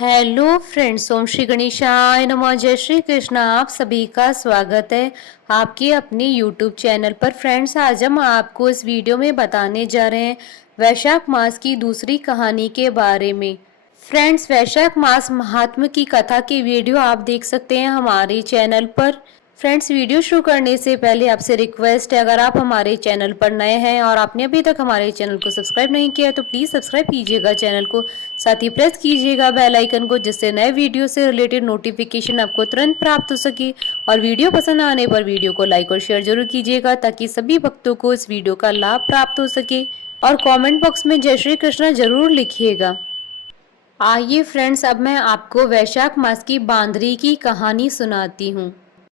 Hello friends, ओम श्री गणेशाय नमः। जय श्री कृष्ण। आप सभी का स्वागत है आपके अपने यूट्यूब चैनल पर। फ्रेंड्स, आज हम आपको इस वीडियो में बताने जा रहे हैं वैशाख मास की दूसरी कहानी के बारे में। फ्रेंड्स, वैशाख मास महात्म की कथा की वीडियो आप देख सकते हैं हमारे चैनल पर। फ्रेंड्स, वीडियो शुरू करने से पहले आपसे रिक्वेस्ट है, अगर आप हमारे चैनल पर नए हैं और आपने अभी तक हमारे चैनल को सब्सक्राइब नहीं किया है तो प्लीज़ सब्सक्राइब कीजिएगा चैनल को। साथ ही प्रेस कीजिएगा बेल आइकन को, जिससे नए वीडियो से रिलेटेड नोटिफिकेशन आपको तुरंत प्राप्त हो सके। और वीडियो पसंद आने पर वीडियो को लाइक और शेयर जरूर कीजिएगा, ताकि सभी भक्तों को इस वीडियो का लाभ प्राप्त हो सके। और कमेंट बॉक्स में जय श्री कृष्ण जरूर लिखिएगा। आइए फ्रेंड्स, अब मैं आपको वैशाख मास की बांदरी की कहानी सुनाती हूँ।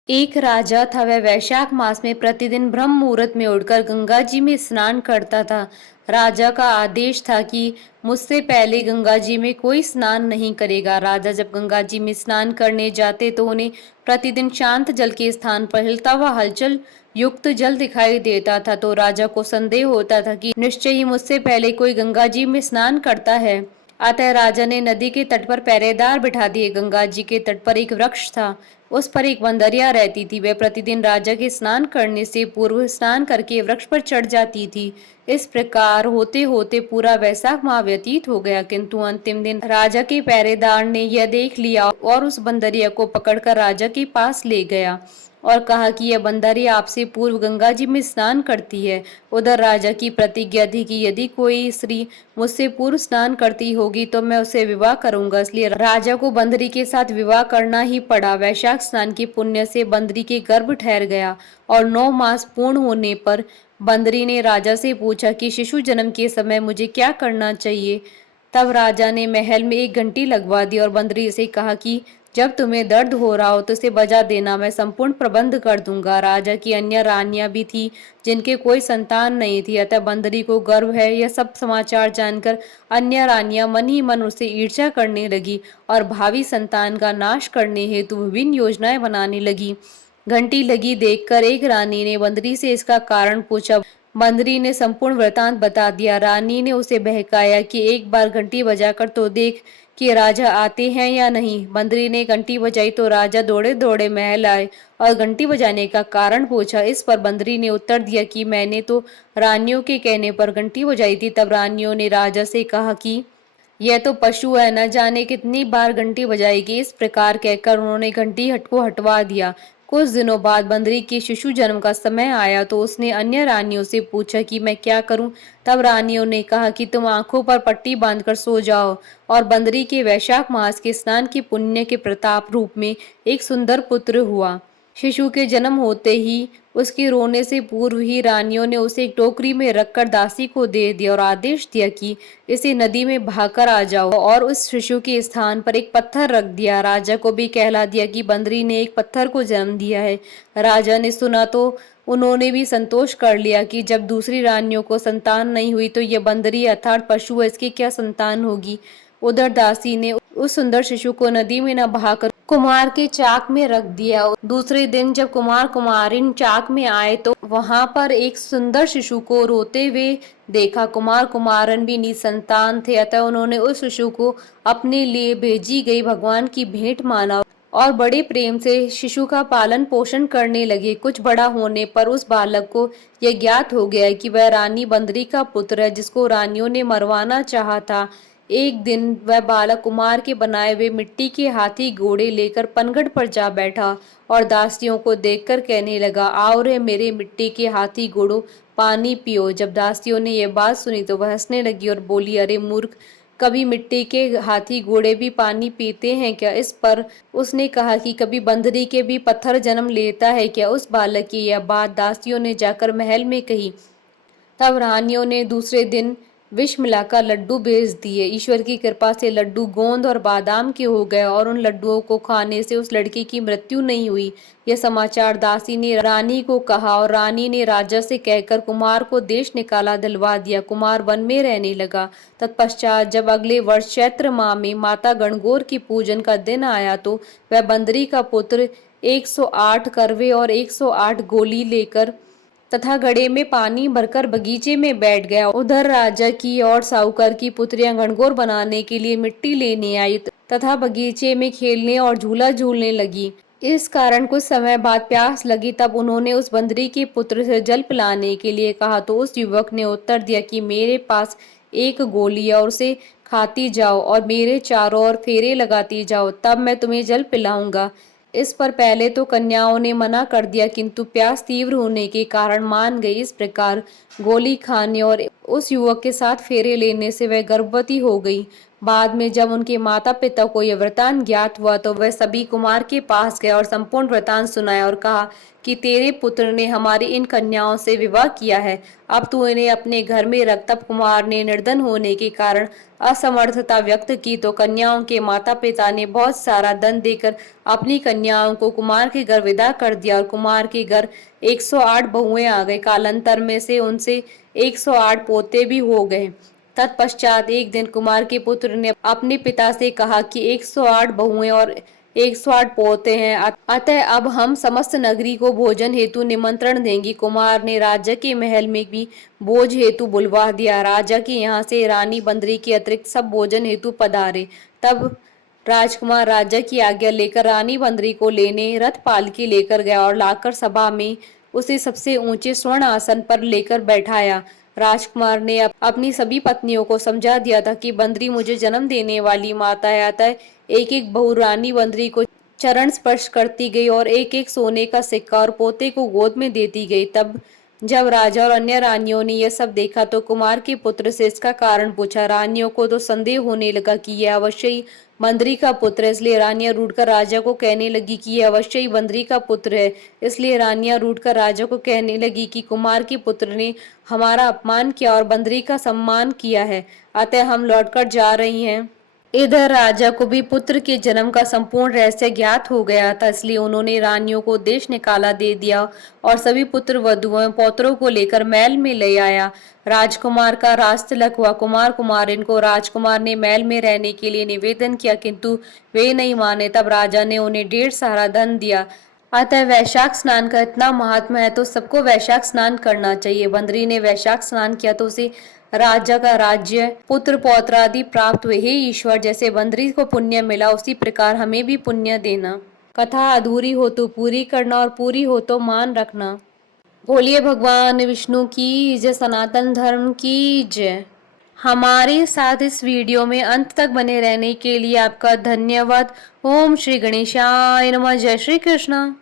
एक राजा था। वह वैशाख मास में प्रतिदिन ब्रह्म मुहूर्त में उठकर गंगा जी में स्नान करता था। राजा का आदेश था कि मुझसे पहले गंगा जी में कोई स्नान नहीं करेगा। राजा जब गंगा जी में स्नान करने जाते तो उन्हें प्रतिदिन शांत जल के स्थान पर हिलता हुआ हलचल युक्त जल दिखाई देता था। तो राजा को संदेह होता था कि निश्चय ही मुझसे पहले कोई गंगा जी में स्नान करता है। अतः राजा ने नदी के तट पर पहरेदार बिठा दिए। गंगा जी के तट पर एक वृक्ष था, उस पर एक बंदरिया रहती थी। वह प्रतिदिन राजा के स्नान करने से पूर्व स्नान करके वृक्ष पर चढ़ जाती थी। इस प्रकार होते होते पूरा वैशाख माह व्यतीत हो गया, किंतु अंतिम दिन राजा के पहरेदार ने यह देख लिया और उस बंदरिया को पकड़कर राजा के पास ले गया और कहा कि यह बंदरी आपसे पूर्व गंगा जी में स्नान करती है। उधर राजा की प्रतिज्ञा थी कि यदि कोई स्त्री मुझसे पूर्व स्नान करती होगी तो मैं उसे विवाह करूंगा, इसलिए राजा को बंदरी के साथ विवाह करना ही पड़ा। वैशाख स्नान के पुण्य से बंदरी के गर्भ ठहर गया और 9 मास पूर्ण होने पर बंदरी ने राजा से पूछा कि शिशु जन्म के समय मुझे क्या करना चाहिए। तब राजा ने महल में एक घंटी लगवा दी और बंदरी से कहा कि जब तुम्हें दर्द हो रहा हो तो इसे बजा देना, मैं संपूर्ण प्रबंध कर दूंगा। राजा की अन्य रानियां भी थी जिनके कोई संतान नहीं थी, अतः बंदरी को गर्व है यह सब समाचार जानकर अन्य रानियां मन ही मन उससे ईर्ष्या करने लगी और भावी संतान का नाश करने हेतु विभिन्न योजनाएं बनाने लगी। घंटी लगी देखकर एक रानी ने बंदरी से इसका कारण पूछा। बंदरी ने संपूर्ण वृतांत बता दिया। रानी ने उसे बहकाया कि एक बार घंटी बजाकर तो देख कि राजा आते हैं या नहीं। बंदरी ने घंटी बजाई तो राजा दौड़े दौड़े महल आए और घंटी बजाने का कारण पूछा। इस पर बंदरी ने उत्तर दिया कि मैंने तो रानियों के कहने पर घंटी बजाई थी। तब रानियों ने राजा से कहा कि यह तो पशु है, न जाने कितनी बार घंटी बजाएगी। इस प्रकार कहकर उन्होंने घंटी को हटवा दिया। कुछ दिनों बाद बंदरी के शिशु जन्म का समय आया तो उसने अन्य रानियों से पूछा कि मैं क्या करूं। तब रानियों ने कहा कि तुम आंखों पर पट्टी बांधकर सो जाओ। और बंदरी के वैशाख मास के स्नान के पुण्य के प्रताप रूप में एक सुंदर पुत्र हुआ। शिशु के जन्म होते ही उसके रोने से पूर्व ही रानियों ने उसे एक टोकरी में रखकर दासी को दे दिया और आदेश दिया कि इसे नदी में बहाकर आ जाओ, और उस शिशु के स्थान पर एक पत्थर रख दिया। राजा को भी कहला दिया कि बंदरी ने एक पत्थर को जन्म दिया है। राजा ने सुना तो उन्होंने भी संतोष कर लिया कि जब दूसरी रानियों को संतान नहीं हुई तो यह बंदरी अर्थात पशु है, इसकी क्या संतान होगी। उधर दासी ने उस सुंदर शिशु को नदी में न बहाकर कुमार के चाक में रख दिया। दूसरे दिन जब कुमार कुमारिन चाक में आए तो वहां पर एक सुंदर शिशु को रोते हुए देखा। कुमार कुमारन भी निसंतान थे, अतः उन्होंने उस शिशु को अपने लिए भेजी गई भगवान की भेंट माना और बड़े प्रेम से शिशु का पालन पोषण करने लगे। कुछ बड़ा होने पर उस बालक को यह ज्ञात हो गया कि वह रानी बंदरी का पुत्र है, जिसको रानियों ने मरवाना चाहा था। एक दिन वह बालक कुमार के बनाए हुए मिट्टी के हाथी घोड़े लेकर पनघट पर जा बैठा और दासियों को देखकर कहने लगा, आओ रे मेरे मिट्टी के हाथी घोड़ों, पानी पियो। जब दासियों ने यह बात सुनी तो वह हंसने लगी और बोली, अरे मूर्ख, कभी मिट्टी के हाथी घोड़े भी पानी पीते हैं क्या। इस पर उसने कहा कि कभी बंदरी के भी पत्थर जन्म लेता है क्या। उस बालक की यह बात दासियों ने जाकर महल में कही। तब रानियों ने दूसरे दिन विष मिलाकर लड्डू भेज दिए। ईश्वर की कृपा से लड्डू गोंद और बादाम के हो गए और उन लड्डुओं को खाने से उस लड़की की मृत्यु नहीं हुई। यह समाचार दासी ने रानी को कहा और रानी ने राजा से कहकर कुमार को देश निकाला दिलवा दिया। कुमार वन में रहने लगा। तत्पश्चात जब अगले वर्ष चैत्र माह में माता गणगौर की पूजन का दिन आया तो वह बंदरी का पुत्र 108 करवे और 108 गोली लेकर तथा घड़े में पानी भरकर बगीचे में बैठ गया। उधर राजा की और साहूकार की पुत्रियां गणगौर बनाने के लिए मिट्टी लेने आई तथा बगीचे में खेलने और झूला झूलने लगी। इस कारण कुछ समय बाद प्यास लगी, तब उन्होंने उस बंदरी के पुत्र से जल पिलाने के लिए कहा, तो उस युवक ने उत्तर दिया कि मेरे पास एक गोली है और उसे खाती जाओ और मेरे चारों ओर फेरे लगाती जाओ, तब मैं तुम्हें जल पिलाऊंगा। इस पर पहले तो कन्याओं ने मना कर दिया, किंतु प्यास तीव्र होने के कारण मान गई। इस प्रकार गोली खाने और उस युवक के साथ फेरे लेने से वह गर्भवती हो गई। बाद में जब उनके माता पिता को यह वृतांत ज्ञात हुआ, तो वह सभी कुमार के पास गए और संपूर्ण वृतांत सुनाया और कहा कि तेरे पुत्र ने हमारी इन कन्याओं से विवाह किया है, अब तू इन्हें अपने घर में रख। तब कुमार ने निर्धन होने के कारण असमर्थता व्यक्त की, तो कन्याओं के माता पिता ने बहुत सारा धन देकर अपनी कन्याओं को कुमार के घर विदा कर दिया, और कुमार के घर 108 बहुएं आ गए। कालांतर में से उनसे 108 पोते भी हो गए। तत्पश्चात एक दिन कुमार के पुत्र ने अपने पिता से कहा कि 108 बहुएं और 108 पोते हैं, अतः अब हम समस्त नगरी को भोजन हेतु निमंत्रण देंगे। कुमार ने राजा के महल में भी भोज हेतु बुलवा दिया। राजा के यहाँ से रानी बंदरी के अतिरिक्त सब भोजन हेतु पधारे। तब राजकुमार राजा की आज्ञा लेकर रानी बंदरी को लेने रथ पालकी लेकर गया और लाकर सभा में उसे सबसे ऊंचे स्वर्ण आसन पर लेकर बैठाया। राजकुमार ने अपनी सभी पत्नियों को समझा दिया था कि बंदरी मुझे जन्म देने वाली माता है, अतः एक एक बहू रानी बंदरी को चरण स्पर्श करती गई और एक एक सोने का सिक्का और पोते को गोद में देती गई। तब जब राजा और अन्य रानियों ने यह सब देखा, तो कुमार के पुत्र से इसका कारण पूछा। रानियों को तो संदेह होने लगा कि यह अवश्य ही बंदरी का पुत्र है, इसलिए रानियां रूठकर राजा को कहने लगी कि यह अवश्य ही बंदरी का पुत्र है। इसलिए रानियां रूठकर राजा को कहने लगी कि कुमार के पुत्र ने हमारा अपमान किया और बंदरी का सम्मान किया है, अतः हम लौटकर जा रही हैं। इधर राजा को भी पुत्र के जन्म का संपूर्ण रहस्य ज्ञात हो गया था, इसलिए उन्होंने रानियों को देश निकाला दे दिया और सभी पुत्र वधुओं पौत्रों को लेकर महल में ले आया। राजकुमार का राजतिलक हुआ। कुमार कुमारिन को राजकुमार ने महल में रहने के लिए निवेदन किया, किंतु वे नहीं माने। तब राजा ने उन्हें ढेर सारा धन दिया। अतः वैशाख स्नान का इतना महात्मा है तो सबको वैशाख स्नान करना चाहिए। बंदरी ने वैशाख स्नान किया तो उसे राजा का राज्य, पुत्र पौत्र आदि प्राप्त हुए। हे ईश्वर, जैसे बंदरी को पुण्य मिला उसी प्रकार हमें भी पुण्य देना। कथा अधूरी हो तो पूरी करना और पूरी हो तो मान रखना। बोलिए भगवान विष्णु की जय, सनातन धर्म की जय। हमारे साथ इस वीडियो में अंत तक बने रहने के लिए आपका धन्यवाद। ओम श्री गणेशाय नमः। जय श्री कृष्ण।